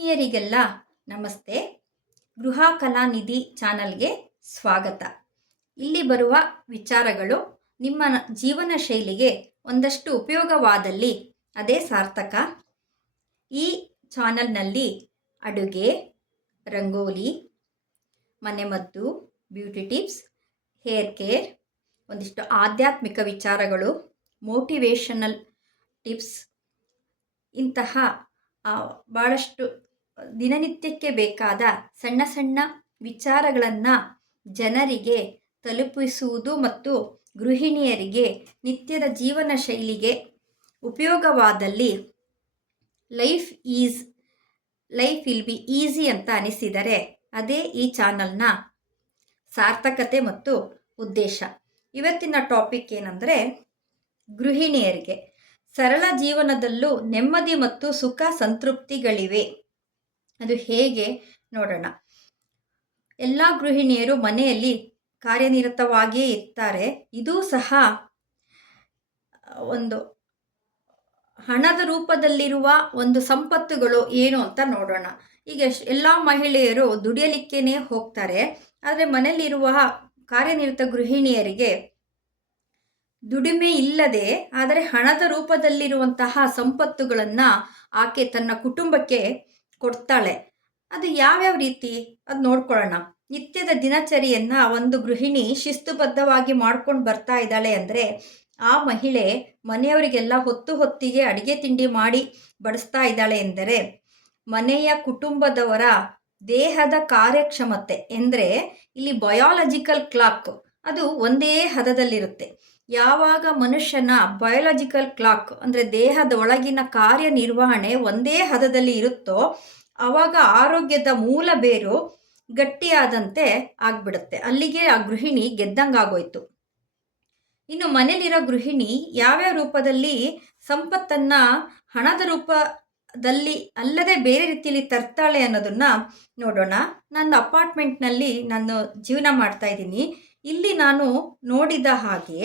ಆತ್ಮೀಯರಿಗೆಲ್ಲ ನಮಸ್ತೆ. ಗೃಹ ಕಲಾನಿಧಿ ಚಾನಲ್ಗೆ ಸ್ವಾಗತ. ಇಲ್ಲಿ ಬರುವ ವಿಚಾರಗಳು ನಿಮ್ಮ ಜೀವನ ಶೈಲಿಗೆ ಒಂದಷ್ಟು ಉಪಯೋಗವಾದಲ್ಲಿ ಅದೇ ಸಾರ್ಥಕ. ಈ ಚಾನಲ್ನಲ್ಲಿ ಅಡುಗೆ, ರಂಗೋಲಿ ಮನೆಮದ್ದು ಬ್ಯೂಟಿ ಟಿಪ್ಸ್, ಹೇರ್ ಕೇರ್, ಒಂದಿಷ್ಟು ಆಧ್ಯಾತ್ಮಿಕ ವಿಚಾರಗಳು, ಮೋಟಿವೇಶನಲ್ ಟಿಪ್ಸ್, ಇಂತಹ ಭಾಳಷ್ಟು ದಿನನಿತ್ಯಕ್ಕೆ ಬೇಕಾದ ಸಣ್ಣ ಸಣ್ಣ ವಿಚಾರಗಳನ್ನು ಜನರಿಗೆ ತಲುಪಿಸುವುದು ಮತ್ತು ಗೃಹಿಣಿಯರಿಗೆ ನಿತ್ಯದ ಜೀವನ ಶೈಲಿಗೆ ಉಪಯೋಗವಾದಲ್ಲಿ life is, life will be easy ಅಂತ ಅನಿಸಿದರೆ ಅದೇ ಈ ಚಾನಲ್ನ ಸಾರ್ಥಕತೆ ಮತ್ತು ಉದ್ದೇಶ. ಇವತ್ತಿನ ಟಾಪಿಕ್ ಏನಂದರೆ ಗೃಹಿಣಿಯರಿಗೆ. ಸರಳ ಜೀವನದಲ್ಲೂ ನೆಮ್ಮದಿ ಮತ್ತು ಸುಖ ಸಂತೃಪ್ತಿಗಳಿವೆ. ಅದು ಹೇಗೆ ನೋಡೋಣ. ಎಲ್ಲ ಗೃಹಿಣಿಯರು ಮನೆಯಲ್ಲಿ ಕಾರ್ಯನಿರತವಾಗಿಯೇ ಇರ್ತಾರೆ. ಇದೂ ಸಹ ಒಂದು ಹಣದ ರೂಪದಲ್ಲಿರುವ ಒಂದು ಸಂಪತ್ತುಗಳು ಏನು ಅಂತ ನೋಡೋಣ. ಈಗ ಎಲ್ಲ ಮಹಿಳೆಯರು ದುಡಿಯಲಿಕ್ಕೇನೆ ಹೋಗ್ತಾರೆ. ಆದರೆ ಮನೆಯಲ್ಲಿರುವ ಕಾರ್ಯನಿರತ ಗೃಹಿಣಿಯರಿಗೆ ದುಡಿಮೆ ಇಲ್ಲದೆ, ಆದರೆ ಹಣದ ರೂಪದಲ್ಲಿರುವಂತಹ ಸಂಪತ್ತುಗಳನ್ನು ಆಕೆ ತನ್ನ ಕುಟುಂಬಕ್ಕೆ ಕೊಡ್ತಾಳೆ. ಅದು ಯಾವ್ಯಾವ ರೀತಿ? ಅದು ನೋಡ್ಕೊಳ್ಳೋಣ. ನಿತ್ಯದ ದಿನಚರಿಯನ್ನು ಒಂದು ಗೃಹಿಣಿ ಶಿಸ್ತುಬದ್ಧವಾಗಿ ಮಾಡ್ಕೊಂಡು ಬರ್ತಾ ಇದ್ದಾಳೆ ಅಂದರೆ ಆ ಮಹಿಳೆ ಮನೆಯವರಿಗೆಲ್ಲ ಹೊತ್ತು ಹೊತ್ತಿಗೆ ಅಡುಗೆ ತಿಂಡಿ ಮಾಡಿ ಬಡಿಸ್ತಾ ಇದ್ದಾಳೆ ಎಂದರೆ ಮನೆಯ ಕುಟುಂಬದವರ ದೇಹದ ಕಾರ್ಯಕ್ಷಮತೆ ಎಂದರೆ ಇಲ್ಲಿ ಬಯಾಲಜಿಕಲ್ ಕ್ಲಾಕ್ ಅದು ಒಂದೇ ಹದದಲ್ಲಿರುತ್ತೆ. ಯಾವಾಗ ಮನುಷ್ಯನ ಬಯೋಲಾಜಿಕಲ್ ಕ್ಲಾಕ್ ಅಂದರೆ ದೇಹದ ಒಳಗಿನ ಕಾರ್ಯನಿರ್ವಹಣೆ ಒಂದೇ ಹದದಲ್ಲಿ ಇರುತ್ತೋ ಆವಾಗ ಆರೋಗ್ಯದ ಮೂಲ ಬೇರು ಗಟ್ಟಿಯಾದಂತೆ ಆಗ್ಬಿಡುತ್ತೆ. ಅಲ್ಲಿಗೆ ಆ ಗೃಹಿಣಿ ಗೆದ್ದಂಗಾಗೋಯ್ತು. ಇನ್ನು ಮನೇಲಿರೋ ಗೃಹಿಣಿ ಯಾವ್ಯಾವ ರೂಪದಲ್ಲಿ ಸಂಪತ್ತನ್ನು ಹಣದ ರೂಪದಲ್ಲಿ ಅಲ್ಲದೆ ಬೇರೆ ರೀತಿಯಲ್ಲಿ ತರ್ತಾಳೆ ಅನ್ನೋದನ್ನ ನೋಡೋಣ. ನನ್ನ ಅಪಾರ್ಟ್ಮೆಂಟ್ನಲ್ಲಿ ನಾನು ಜೀವನ ಮಾಡ್ತಾ ಇದ್ದೀನಿ. ಇಲ್ಲಿ ನಾನು ನೋಡಿದ ಹಾಗೆ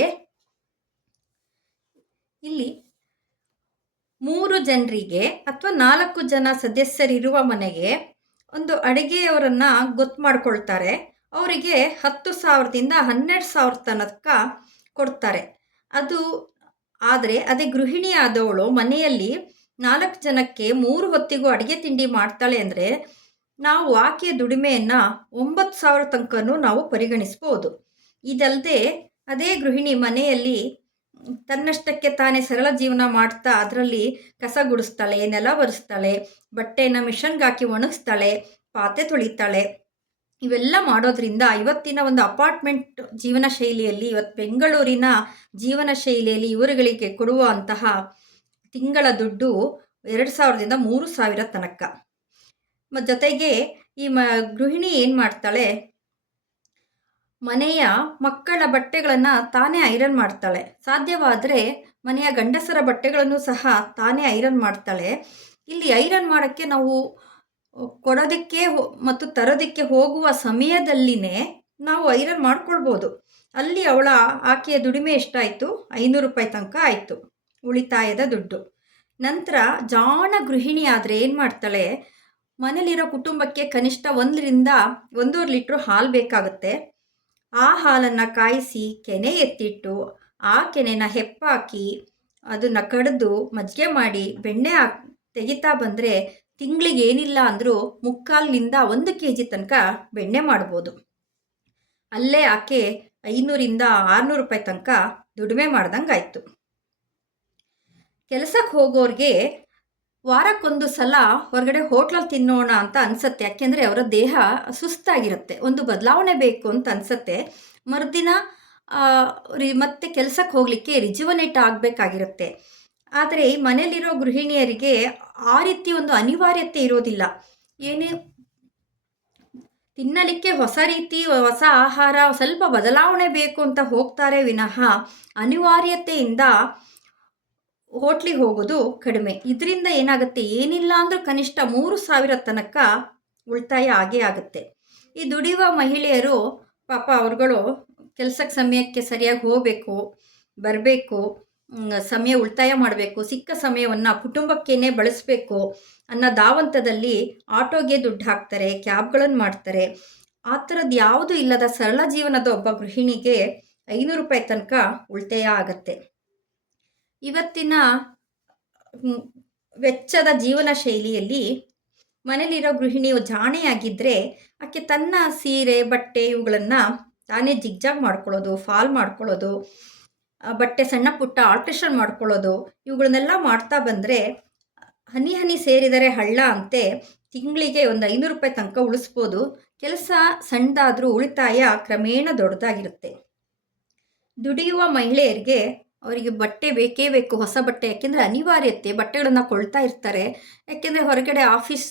ಇಲ್ಲಿ ಮೂರು ಜನರಿಗೆ ಅಥವಾ ನಾಲ್ಕು ಜನ ಸದಸ್ಯರಿರುವ ಮನೆಗೆ ಒಂದು ಅಡುಗೆಯವರನ್ನು ಗೊತ್ತು ಮಾಡ್ಕೊಳ್ತಾರೆ. ಅವರಿಗೆ ಹತ್ತು ಸಾವಿರದಿಂದ ಹನ್ನೆರಡು ಸಾವಿರ ತನಕ ಕೊಡ್ತಾರೆ. ಅದು ಆದರೆ ಅದೇ ಗೃಹಿಣಿ ಆದವಳು ಮನೆಯಲ್ಲಿ ನಾಲ್ಕು ಜನಕ್ಕೆ ಮೂರು ಹೊತ್ತಿಗೂ ಅಡುಗೆ ತಿಂಡಿ ಮಾಡ್ತಾಳೆ ಅಂದರೆ ನಾವು ಆಕೆಯ ದುಡಿಮೆಯನ್ನು ಒಂಬತ್ತು ಸಾವಿರ ತನಕನೂ ನಾವು ಪರಿಗಣಿಸ್ಬೋದು. ಇದಲ್ಲದೆ ಅದೇ ಗೃಹಿಣಿ ಮನೆಯಲ್ಲಿ ತನ್ನಷ್ಟಕ್ಕೆ ತಾನೇ ಸರಳ ಜೀವನ ಮಾಡ್ತಾ ಅದರಲ್ಲಿ ಕಸ ಗುಡಿಸ್ತಾಳೆ, ನೆಲ ಒರೆಸ್ತಾಳೆ, ಬಟ್ಟೆನ ಮಿಷನ್ಗೆ ಹಾಕಿ ಒಣಗಿಸ್ತಾಳೆ, ಪಾತ್ರೆ ತೊಳಿತಾಳೆ. ಇವೆಲ್ಲ ಮಾಡೋದ್ರಿಂದ ಇವತ್ತಿನ ಒಂದು ಅಪಾರ್ಟ್ಮೆಂಟ್ ಜೀವನ ಶೈಲಿಯಲ್ಲಿ ಇವತ್ತು ಬೆಂಗಳೂರಿನ ಜೀವನ ಶೈಲಿಯಲ್ಲಿ ಇವರುಗಳಿಗೆ ಕೊಡುವಂತಹ ತಿಂಗಳ ದುಡ್ಡು ಎರಡು ಸಾವಿರದಿಂದ ಮೂರು ಸಾವಿರ ತನಕ. ಜೊತೆಗೆ ಈ ಮ ಗೃಹಿಣಿ ಏನು ಮಾಡ್ತಾಳೆ? ಮನೆಯ ಮಕ್ಕಳ ಬಟ್ಟೆಗಳನ್ನು ತಾನೇ ಐರನ್ ಮಾಡ್ತಾಳೆ. ಸಾಧ್ಯವಾದರೆ ಮನೆಯ ಗಂಡಸರ ಬಟ್ಟೆಗಳನ್ನು ಸಹ ತಾನೇ ಐರನ್ ಮಾಡ್ತಾಳೆ. ಇಲ್ಲಿ ಐರನ್ ಮಾಡೋಕ್ಕೆ ನಾವು ಕೊಡೋದಕ್ಕೆ ಮತ್ತು ತರೋದಕ್ಕೆ ಹೋಗುವ ಸಮಯದಲ್ಲಿನೇ ನಾವು ಐರನ್ ಮಾಡ್ಕೊಳ್ಬೋದು. ಅಲ್ಲಿ ಅವಳ ಆಕೆಯ ದುಡಿಮೆ ಎಷ್ಟಾಯಿತು? ಐನೂರು ರೂಪಾಯಿ ತನಕ ಆಯಿತು, ಉಳಿತಾಯದ ದುಡ್ಡು. ನಂತರ ಜಾಣ ಗೃಹಿಣಿ ಆದರೆ ಏನು ಮಾಡ್ತಾಳೆ? ಮನೇಲಿರೋ ಕುಟುಂಬಕ್ಕೆ ಕನಿಷ್ಠ ಒಂದರಿಂದ ಒಂದೂವರೆ ಲೀಟ್ರ್ ಹಾಲು ಬೇಕಾಗುತ್ತೆ. ಆ ಹಾಲನ್ನು ಕಾಯಿಸಿ ಕೆನೆ ಎತ್ತಿಟ್ಟು ಆ ಕೆನೆನ ಹೆಪ್ಪಾಕಿ ಅದನ್ನು ಕಡಿದು ಮಜ್ಜಿಗೆ ಮಾಡಿ ಬೆಣ್ಣೆ ಹಾಕಿ ತೆಗಿತಾ ಬಂದರೆ ತಿಂಗಳಿಗೆ ಏನಿಲ್ಲ ಅಂದರೂ ಮುಕ್ಕಾಲಿನಿಂದ ಒಂದು ಕೆ ಜಿ ತನಕ ಬೆಣ್ಣೆ ಮಾಡ್ಬೋದು. ಅಲ್ಲೇ ಆಕೆ ಐನೂರಿಂದ ಆರುನೂರು ರೂಪಾಯಿ ತನಕ ದುಡಿಮೆ ಮಾಡ್ದಂಗಾಯ್ತು. ಕೆಲಸಕ್ಕೆ ಹೋಗೋರಿಗೆ ವಾರಕ್ಕೊಂದು ಸಲ ಹೊರಗಡೆ ಹೋಟ್ಲಲ್ಲಿ ತಿನ್ನೋಣ ಅಂತ ಅನ್ಸುತ್ತೆ. ಯಾಕೆಂದರೆ ಅವರ ದೇಹ ಸುಸ್ತಾಗಿರುತ್ತೆ. ಒಂದು ಬದಲಾವಣೆ ಬೇಕು ಅಂತ ಅನಿಸುತ್ತೆ. ಮರುದಿನ ರಿ- ಮತ್ತೆ ಕೆಲಸಕ್ಕೆ ಹೋಗಲಿಕ್ಕೆ ರಿಜುವನೇಟ್ ಆಗಬೇಕಾಗಿರುತ್ತೆ. ಆದರೆ ಮನೆಯಲ್ಲಿರೋ ಗೃಹಿಣಿಯರಿಗೆ ಆ ರೀತಿ ಒಂದು ಅನಿವಾರ್ಯತೆ ಇರೋದಿಲ್ಲ. ಏನೇ ತಿನ್ನಲಿಕ್ಕೆ ಹೊಸ ರೀತಿ, ಹೊಸ ಆಹಾರ, ಸ್ವಲ್ಪ ಬದಲಾವಣೆ ಬೇಕು ಅಂತ ಹೋಗ್ತಾರೆ ವಿನಃ ಅನಿವಾರ್ಯತೆಯಿಂದ ಹೋಟ್ಲಿಗೆ ಹೋಗೋದು ಕಡಿಮೆ. ಇದರಿಂದ ಏನಾಗುತ್ತೆ? ಏನಿಲ್ಲ ಅಂದರೂ ಕನಿಷ್ಠ ಮೂರು ಸಾವಿರ ತನಕ ಉಳಿತಾಯ ಆಗೇ ಆಗುತ್ತೆ. ಈ ದುಡಿಯುವ ಮಹಿಳೆಯರು ಪಾಪ ಅವ್ರುಗಳು ಕೆಲಸಕ್ಕೆ ಸಮಯಕ್ಕೆ ಸರಿಯಾಗಿ ಹೋಗಬೇಕು, ಬರಬೇಕು ಸಮಯ ಉಳಿತಾಯ ಮಾಡಬೇಕು, ಸಿಕ್ಕ ಸಮಯವನ್ನು ಕುಟುಂಬಕ್ಕೇನೆ ಬಳಸಬೇಕು ಅನ್ನೋ ಧಾವಂತದಲ್ಲಿ ಆಟೋಗೆ ದುಡ್ಡು ಹಾಕ್ತಾರೆ ಕ್ಯಾಬ್ಗಳನ್ನು ಮಾಡ್ತಾರೆ. ಆ ಥರದ್ದು ಯಾವುದೂ ಇಲ್ಲದ ಸರಳ ಜೀವನದ ಒಬ್ಬ ಗೃಹಿಣಿಗೆ ಐನೂರು ರೂಪಾಯಿ ತನಕ ಉಳಿತಾಯ ಆಗತ್ತೆ. ಇವತ್ತಿನ ವೆಚ್ಚದ ಜೀವನ ಶೈಲಿಯಲ್ಲಿ ಮನೇಲಿರೋ ಗೃಹಿಣಿಯು ಜಾಣೆಯಾಗಿದ್ದರೆ ಆಕೆ ತನ್ನ ಸೀರೆ, ಬಟ್ಟೆ ಇವುಗಳನ್ನು ತಾನೇ ಜಿಗ್ಜಾಗ್ ಮಾಡ್ಕೊಳ್ಳೋದು, ಫಾಲ್ ಮಾಡ್ಕೊಳ್ಳೋದು ಬಟ್ಟೆ ಸಣ್ಣ ಪುಟ್ಟ ಆಲ್ಟ್ರೇಷನ್ ಮಾಡ್ಕೊಳ್ಳೋದು, ಇವುಗಳನ್ನೆಲ್ಲ ಮಾಡ್ತಾ ಬಂದರೆ ಹನಿ ಹನಿ ಸೇರಿದರೆ ಹಳ್ಳ ಅಂತೆ ತಿಂಗಳಿಗೆ ಒಂದು ಐನೂರು ರೂಪಾಯಿ ತನಕ ಉಳಿಸ್ಬೋದು, ಕೆಲಸ ಸಣ್ಣದಾದರೂ ಉಳಿತಾಯ ಕ್ರಮೇಣ ದೊಡ್ಡದಾಗಿರುತ್ತೆ. ದುಡಿಯುವ ಮಹಿಳೆಯರಿಗೆ ಅವರಿಗೆ ಬಟ್ಟೆ ಬೇಕೇ ಬೇಕು, ಹೊಸ ಬಟ್ಟೆ. ಯಾಕೆಂದರೆ ಅನಿವಾರ್ಯತೆ ಬಟ್ಟೆಗಳನ್ನು ಕೊಳ್ತಾ ಇರ್ತಾರೆ. ಯಾಕೆಂದರೆ ಹೊರಗಡೆ ಆಫೀಸ್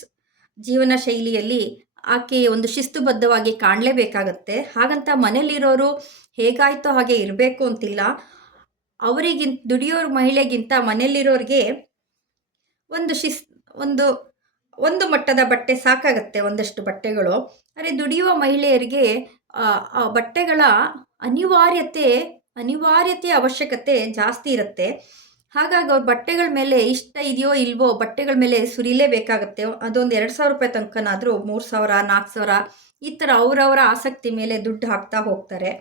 ಜೀವನ ಶೈಲಿಯಲ್ಲಿ ಆಕೆ ಒಂದು ಶಿಸ್ತುಬದ್ಧವಾಗಿ ಕಾಣಲೇಬೇಕಾಗತ್ತೆ. ಹಾಗಂತ ಮನೇಲಿರೋರು ಹೇಗಾಯ್ತೋ ಹಾಗೆ ಇರಬೇಕು ಅಂತಿಲ್ಲ. ಅವರಿಗಿಂತ ದುಡಿಯೋರ ಮಹಿಳೆಗಿಂತ ಮನೆಯಲ್ಲಿರೋರಿಗೆ ಒಂದು ಶಿಸ್, ಒಂದು ಒಂದು ಮಟ್ಟದ ಬಟ್ಟೆ ಸಾಕಾಗತ್ತೆ ಒಂದಷ್ಟು ಬಟ್ಟೆಗಳು. ಆದರೆ ದುಡಿಯುವ ಮಹಿಳೆಯರಿಗೆ ಆ ಬಟ್ಟೆಗಳ ಅನಿವಾರ್ಯತೆ ಅನಿವಾರ್ಯತೆಯ ಅವಶ್ಯಕತೆ ಜಾಸ್ತಿ ಇರುತ್ತೆ. ಹಾಗಾಗಿ ಅವ್ರ ಬಟ್ಟೆಗಳ ಮೇಲೆ ಇಷ್ಟ ಇದೆಯೋ ಇಲ್ವೋ ಬಟ್ಟೆಗಳ ಮೇಲೆ ಸುರಿಲೇಬೇಕಾಗುತ್ತೆ. ಅದೊಂದು ಎರಡು ಸಾವಿರ ರೂಪಾಯಿ ತನಕನಾದರೂ ಮೂರು ಸಾವಿರ ನಾಲ್ಕು ಸಾವಿರ ಈ ಥರ ಅವರವರ ಆಸಕ್ತಿ ಮೇಲೆ ದುಡ್ಡು ಹಾಕ್ತಾ ಹೋಗ್ತಾರೆ.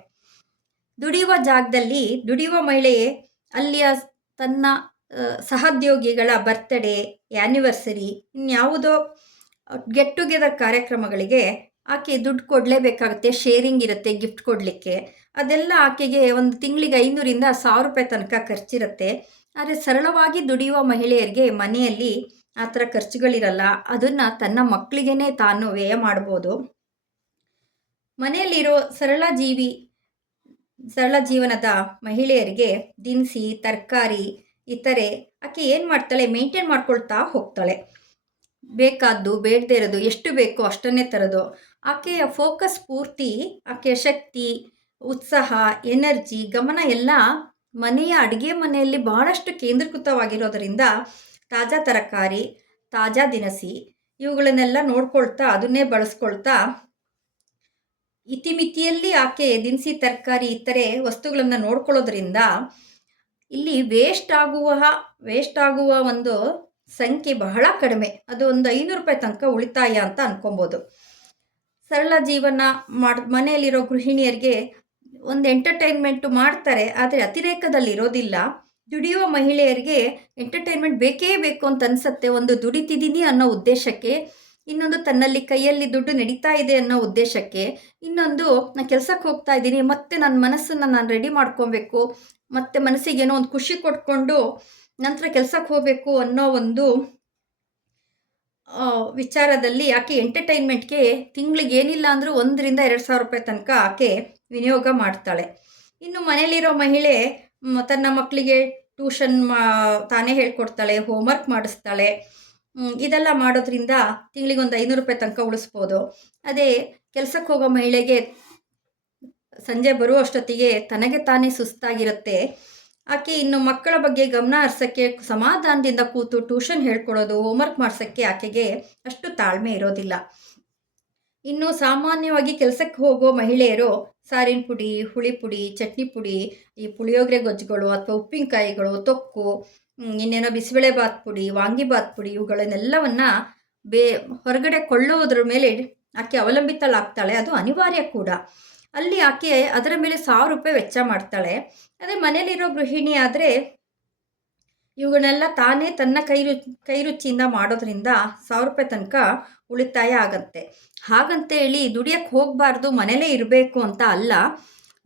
ದುಡಿಯುವ ಜಾಗದಲ್ಲಿ ದುಡಿಯುವ ಮಹಿಳೆಯೇ ಅಲ್ಲಿಯ ತನ್ನ ಸಹೋದ್ಯೋಗಿಗಳ ಬರ್ತ್ಡೇ ಆ್ಯನಿವರ್ಸರಿ ಇನ್ಯಾವುದೋ ಗೆಟ್ ಟುಗೆದರ್ ಕಾರ್ಯಕ್ರಮಗಳಿಗೆ ಆಕೆ ದುಡ್ಡು ಕೊಡಲೇಬೇಕಾಗುತ್ತೆ ಶೇರಿಂಗ್ ಇರುತ್ತೆ ಗಿಫ್ಟ್ ಕೊಡಲಿಕ್ಕೆ. ಅದೆಲ್ಲ ಆಕೆಗೆ ಒಂದು ತಿಂಗಳಿಗೆ ಐನೂರಿಂದ ಸಾವಿರ ರೂಪಾಯಿ ತನಕ ಖರ್ಚಿರುತ್ತೆ. ಆದರೆ ಸರಳವಾಗಿ ದುಡಿಯುವ ಮಹಿಳೆಯರಿಗೆ ಮನೆಯಲ್ಲಿ ಆ ಥರ ಖರ್ಚುಗಳಿರಲ್ಲ. ಅದನ್ನು ತನ್ನ ಮಕ್ಕಳಿಗೇ ತಾನು ವ್ಯಯ ಮಾಡ್ಬೋದು. ಮನೆಯಲ್ಲಿರೋ ಸರಳ ಜೀವಿ, ಸರಳ ಜೀವನದ ಮಹಿಳೆಯರಿಗೆ ದಿನಸಿ, ತರಕಾರಿ, ಇತರೆ, ಆಕೆ ಏನು ಮಾಡ್ತಾಳೆ? ಮೇಂಟೈನ್ ಮಾಡ್ಕೊಳ್ತಾ ಹೋಗ್ತಾಳೆ. ಬೇಕಾದ್ದು, ಬೇಡದೇ ಇರೋದು, ಎಷ್ಟು ಬೇಕೋ ಅಷ್ಟನ್ನೇ ತರೋದು. ಆಕೆಯ ಫೋಕಸ್ ಪೂರ್ತಿ, ಆಕೆಯ ಶಕ್ತಿ, ಉತ್ಸಾಹ ಎನರ್ಜಿ ಗಮನ ಎಲ್ಲ ಮನೆಯ ಅಡುಗೆ ಮನೆಯಲ್ಲಿ ಬಹಳಷ್ಟು ಕೇಂದ್ರೀಕೃತವಾಗಿರೋದರಿಂದ ತಾಜಾ ತರಕಾರಿ, ತಾಜಾ ದಿನಸಿ ಇವುಗಳನ್ನೆಲ್ಲ ನೋಡ್ಕೊಳ್ತಾ, ಅದನ್ನೇ ಬಳಸ್ಕೊಳ್ತಾ ಇತಿಮಿತಿಯಲ್ಲಿ ಆಕೆ ದಿನಸಿ, ತರಕಾರಿ ಇತರೆ ವಸ್ತುಗಳನ್ನು ನೋಡ್ಕೊಳ್ಳೋದ್ರಿಂದ ಇಲ್ಲಿ ವೇಸ್ಟ್ ಆಗುವ ವೇಸ್ಟ್ ಆಗುವ ಒಂದು ಸಂಖ್ಯೆ ಬಹಳ ಕಡಿಮೆ. ಅದು ಒಂದು ಐನೂರು ರೂಪಾಯಿ ತನಕ ಉಳಿತಾಯ ಅಂತ ಅನ್ಕೊಬೋದು. ಸರಳ ಜೀವನ ಮಾಡ್, ಮನೆಯಲ್ಲಿರೋ ಗೃಹಿಣಿಯರಿಗೆ ಒಂದು ಎಂಟರ್ಟೈನ್ಮೆಂಟು ಮಾಡ್ತಾರೆ, ಆದರೆ ಅತಿರೇಕದಲ್ಲಿ ಇರೋದಿಲ್ಲ. ದುಡಿಯುವ ಮಹಿಳೆಯರಿಗೆ ಎಂಟರ್ಟೈನ್ಮೆಂಟ್ ಬೇಕೇ ಬೇಕು ಅಂತ ಅನ್ಸುತ್ತೆ, ಒಂದು ದುಡಿತಿದ್ದೀನಿ ಅನ್ನೋ ಉದ್ದೇಶಕ್ಕೆ. ಇನ್ನೊಂದು ತನ್ನಲ್ಲಿ ಕೈಯಲ್ಲಿ ದುಡ್ಡು ನಡೀತಾ ಇದೆ ಅನ್ನೋ ಉದ್ದೇಶಕ್ಕೆ. ಇನ್ನೊಂದು, ನಾನು ಕೆಲಸಕ್ಕೆ ಹೋಗ್ತಾ ಇದ್ದೀನಿ, ಮತ್ತೆ ನನ್ನ ಮನಸ್ಸನ್ನು ನಾನು ರೆಡಿ ಮಾಡ್ಕೊಬೇಕು, ಮತ್ತು ಮನಸ್ಸಿಗೆ ಏನೋ ಒಂದು ಖುಷಿ ಕೊಟ್ಕೊಂಡು ನಂತರ ಕೆಲಸಕ್ಕೆ ಹೋಗಬೇಕು ಅನ್ನೋ ಒಂದು ವಿಚಾರದಲ್ಲಿ ಆಕೆ ಎಂಟರ್ಟೈನ್ಮೆಂಟ್ಗೆ ತಿಂಗಳಿಗೆ ಏನಿಲ್ಲ ಅಂದರೂ ಒಂದರಿಂದ ಎರಡು ಸಾವಿರ ರೂಪಾಯಿ ತನಕ ಆಕೆ ವಿನಿಯೋಗ ಮಾಡ್ತಾಳೆ. ಇನ್ನು ಮನೆಯಲ್ಲಿರೋ ಮಹಿಳೆ ತನ್ನ ಮಕ್ಕಳಿಗೆ ಟ್ಯೂಷನ್ ಮಾ, ತಾನೇ ಹೇಳ್ಕೊಡ್ತಾಳೆ, ಹೋಮ್ವರ್ಕ್ ಮಾಡಿಸ್ತಾಳೆ. ಇದೆಲ್ಲ ಮಾಡೋದ್ರಿಂದ ತಿಂಗಳಿಗೆ ಒಂದು ಐನೂರು ರೂಪಾಯಿ ತನಕ ಉಳಿಸ್ಬೋದು. ಅದೇ ಕೆಲಸಕ್ಕೆ ಹೋಗೋ ಮಹಿಳೆಗೆ ಸಂಜೆ ಬರುವಷ್ಟೊತ್ತಿಗೆ ತನಗೆ ತಾನೇ ಸುಸ್ತಾಗಿರುತ್ತೆ. ಆಕೆ ಇನ್ನು ಮಕ್ಕಳ ಬಗ್ಗೆ ಗಮನ ಹರಿಸೋಕ್ಕೆ, ಸಮಾಧಾನದಿಂದ ಕೂತು ಟ್ಯೂಷನ್ ಹೇಳ್ಕೊಡೋದು ಹೋಮ್ವರ್ಕ್ ಮಾಡ್ಸೋಕ್ಕೆ ಆಕೆಗೆ ಅಷ್ಟು ತಾಳ್ಮೆ ಇರೋದಿಲ್ಲ. ಇನ್ನು ಸಾಮಾನ್ಯವಾಗಿ ಕೆಲಸಕ್ಕೆ ಹೋಗೋ ಮಹಿಳೆಯರು ಸಾರಿನ ಪುಡಿ, ಹುಳಿ ಪುಡಿ, ಚಟ್ನಿ ಪುಡಿ, ಈ ಪುಳಿಯೋಗರೆ ಗೊಜ್ಜುಗಳು ಅಥವಾ ಉಪ್ಪಿನಕಾಯಿಗಳು, ತೊಕ್ಕು ಇನ್ನೇನೋ ಬಿಸಿಬೇಳೆಬಾತ್ ಪುಡಿ ವಾಂಗಿಬಾತ್ ಪುಡಿ ಇವುಗಳನ್ನೆಲ್ಲವನ್ನು ಬೇ, ಹೊರಗಡೆ ಕೊಳ್ಳುವುದ್ರ ಮೇಲೆ ಆಕೆ ಅವಲಂಬಿತಳಾಗ್ತಾಳೆ. ಅದು ಅನಿವಾರ್ಯ ಕೂಡ. ಅಲ್ಲಿ ಆಕೆ ಅದರ ಮೇಲೆ ಸಾವಿರ ರೂಪಾಯಿ ವೆಚ್ಚ ಮಾಡ್ತಾಳೆ. ಅದೇ ಮನೇಲಿರೋ ಗೃಹಿಣಿ ಆದರೆ ಇವುಗಳನ್ನೆಲ್ಲ ತಾನೇ ತನ್ನ ಕೈ ರು ಕೈ ಮಾಡೋದ್ರಿಂದ ಸಾವಿರ ರೂಪಾಯಿ ತನಕ ಉಳಿತಾಯ ಆಗತ್ತೆ. ಹಾಗಂತೇಳಿ ದುಡಿಯಕ್ಕೆ ಹೋಗಬಾರ್ದು ಮನೇಲೇ ಇರಬೇಕು ಅಂತ ಅಲ್ಲ.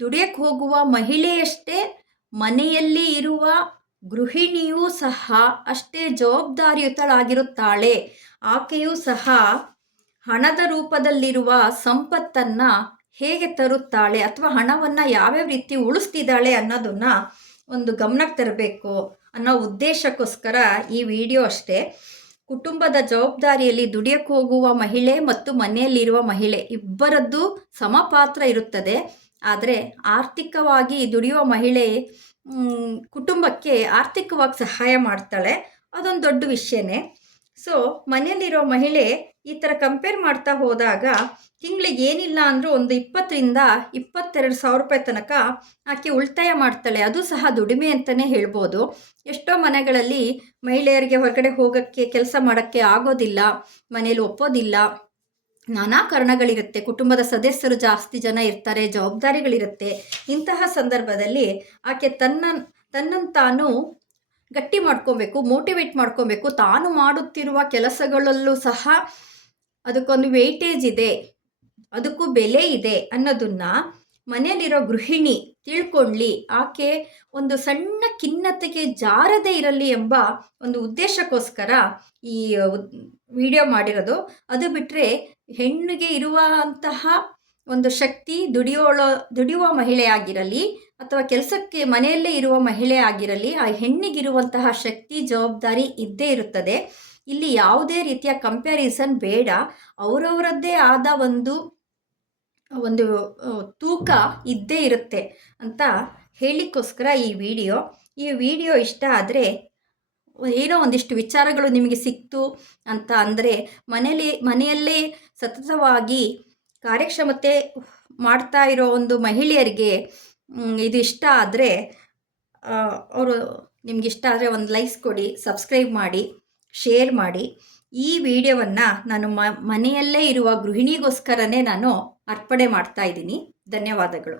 ದುಡಿಯಕ್ಕೆ ಹೋಗುವ ಮಹಿಳೆಯಷ್ಟೇ ಮನೆಯಲ್ಲಿ ಇರುವ ಗೃಹಿಣಿಯೂ ಸಹ ಅಷ್ಟೇ ಜವಾಬ್ದಾರಿಯುತಳಾಗಿರುತ್ತಾಳೆ. ಆಕೆಯೂ ಸಹ ಹಣದ ರೂಪದಲ್ಲಿರುವ ಸಂಪತ್ತನ್ನು ಹೇಗೆ ತರುತ್ತಾಳೆ ಅಥವಾ ಹಣವನ್ನು ಯಾವ್ಯಾವ ರೀತಿ ಉಳಿಸ್ತಿದ್ದಾಳೆ ಅನ್ನೋದನ್ನು ಒಂದು ಗಮನಕ್ಕೆ ತರಬೇಕು ಅನ್ನೋ ಉದ್ದೇಶಕ್ಕೋಸ್ಕರ ಈ ವಿಡಿಯೋ ಅಷ್ಟೇ. ಕುಟುಂಬದ ಜವಾಬ್ದಾರಿಯಲ್ಲಿ ದುಡಿಯಕ್ಕೆ ಹೋಗುವ ಮಹಿಳೆ ಮತ್ತು ಮನೆಯಲ್ಲಿರುವ ಮಹಿಳೆ ಇಬ್ಬರದ್ದು ಸಮಪಾತ್ರ ಇರುತ್ತದೆ. ಆದರೆ ಆರ್ಥಿಕವಾಗಿ ದುಡಿಯುವ ಮಹಿಳೆ ಕುಟುಂಬಕ್ಕೆ ಆರ್ಥಿಕವಾಗಿ ಸಹಾಯ ಮಾಡ್ತಾಳೆ. ಅದೊಂದು ದೊಡ್ಡ ವಿಷಯನೇ. ಸೊ ಮನೆಯಲ್ಲಿರೋ ಮಹಿಳೆ ಈ ಥರ ಕಂಪೇರ್ ಮಾಡ್ತಾ ಹೋದಾಗ ತಿಂಗಳಿಗೆ ಏನಿಲ್ಲ ಅಂದರೂ ಒಂದು ಇಪ್ಪತ್ತರಿಂದ ಇಪ್ಪತ್ತೆರಡು ಸಾವಿರ ರೂಪಾಯಿ ತನಕ ಆಕೆ ಉಳಿತಾಯ ಮಾಡ್ತಾಳೆ. ಅದು ಸಹ ದುಡಿಮೆ ಅಂತಲೇ ಹೇಳ್ಬೋದು. ಎಷ್ಟೋ ಮನೆಗಳಲ್ಲಿ ಮಹಿಳೆಯರಿಗೆ ಹೊರಗಡೆ ಹೋಗೋಕ್ಕೆ, ಕೆಲಸ ಮಾಡೋಕ್ಕೆ ಆಗೋದಿಲ್ಲ, ಮನೇಲಿ ಒಪ್ಪೋದಿಲ್ಲ. ನಾನಾ ಕಾರಣಗಳಿರುತ್ತೆ. ಕುಟುಂಬದ ಸದಸ್ಯರು ಜಾಸ್ತಿ ಜನ ಇರ್ತಾರೆ, ಜವಾಬ್ದಾರಿಗಳಿರುತ್ತೆ. ಇಂತಹ ಸಂದರ್ಭದಲ್ಲಿ ಆಕೆ ತನ್ನ ತನ್ನನ್ನು ತಾನು ಗಟ್ಟಿ ಮಾಡ್ಕೊಬೇಕು ಮೋಟಿವೇಟ್ ಮಾಡ್ಕೊಬೇಕು. ತಾನು ಮಾಡುತ್ತಿರುವ ಕೆಲಸಗಳಲ್ಲೂ ಸಹ ಅದಕ್ಕೊಂದು ವೆಯ್ಟೇಜ್ ಇದೆ, ಅದಕ್ಕೂ ಬೆಲೆ ಇದೆ ಅನ್ನೋದನ್ನ ಮನೆಯಲ್ಲಿರೋ ಗೃಹಿಣಿ ತಿಳ್ಕೊಳ್ಳಿ. ಆಕೆ ಒಂದು ಸಣ್ಣ ಖಿನ್ನತೆಗೆ ಜಾರದೇ ಇರಲಿ ಎಂಬ ಒಂದು ಉದ್ದೇಶಕ್ಕೋಸ್ಕರ ಈ ವಿಡಿಯೋ ಮಾಡಿರೋದು. ಅದು ಬಿಟ್ಟರೆ ಹೆಣ್ಣಿಗೆ ಇರುವಂತಹ ಒಂದು ಶಕ್ತಿ ದುಡಿಯೋಳ, ದುಡಿಯುವ ಮಹಿಳೆ ಆಗಿರಲಿ ಅಥವಾ ಕೆಲಸಕ್ಕೆ ಮನೆಯಲ್ಲೇ ಇರುವ ಮಹಿಳೆ ಆಗಿರಲಿ, ಆ ಹೆಣ್ಣಿಗಿರುವಂತಹ ಶಕ್ತಿ, ಜವಾಬ್ದಾರಿ ಇದ್ದೇ ಇರುತ್ತದೆ. ಇಲ್ಲಿ ಯಾವುದೇ ರೀತಿಯ ಕಂಪ್ಯಾರಿಸನ್ ಬೇಡ. ಅವರವರದ್ದೇ ಆದ ಒಂದು ಒಂದು ತೂಕ ಇದ್ದೇ ಇರುತ್ತೆ ಅಂತ ಹೇಳಿಕೋಸ್ಕರ ಈ ವಿಡಿಯೋ. ಈ ವಿಡಿಯೋ ಇಷ್ಟ ಆದರೆ ಏನೋ ಒಂದಿಷ್ಟು ವಿಚಾರಗಳು ನಿಮಗೆ ಸಿಕ್ತು ಅಂತ ಅಂದರೆ ಮನೇಲಿ, ಮನೆಯಲ್ಲೇ ಸತತವಾಗಿ ಕಾರ್ಯಕ್ಷಮತೆ ಮಾಡ್ತಾ ಇರೋ ಒಂದು ಮಹಿಳೆಯರಿಗೆ ಇದು ಇಷ್ಟ ಆದರೆ ಅವರು ನಿಮ್ಗೆ ಇಷ್ಟ ಆದರೆ ಒಂದು ಲೈಕ್ಸ್ ಕೊಡಿ ಸಬ್ಸ್ಕ್ರೈಬ್ ಮಾಡಿ ಶೇರ್ ಮಾಡಿ. ಈ ವಿಡಿಯೋವನ್ನು ನಾನು ಮನೆಯಲ್ಲೇ ಇರುವ ಗೃಹಿಣಿಗೋಸ್ಕರನೇ ನಾನು ಅರ್ಪಣೆ ಮಾಡ್ತಾ ಇದ್ದೀನಿ. ಧನ್ಯವಾದಗಳು.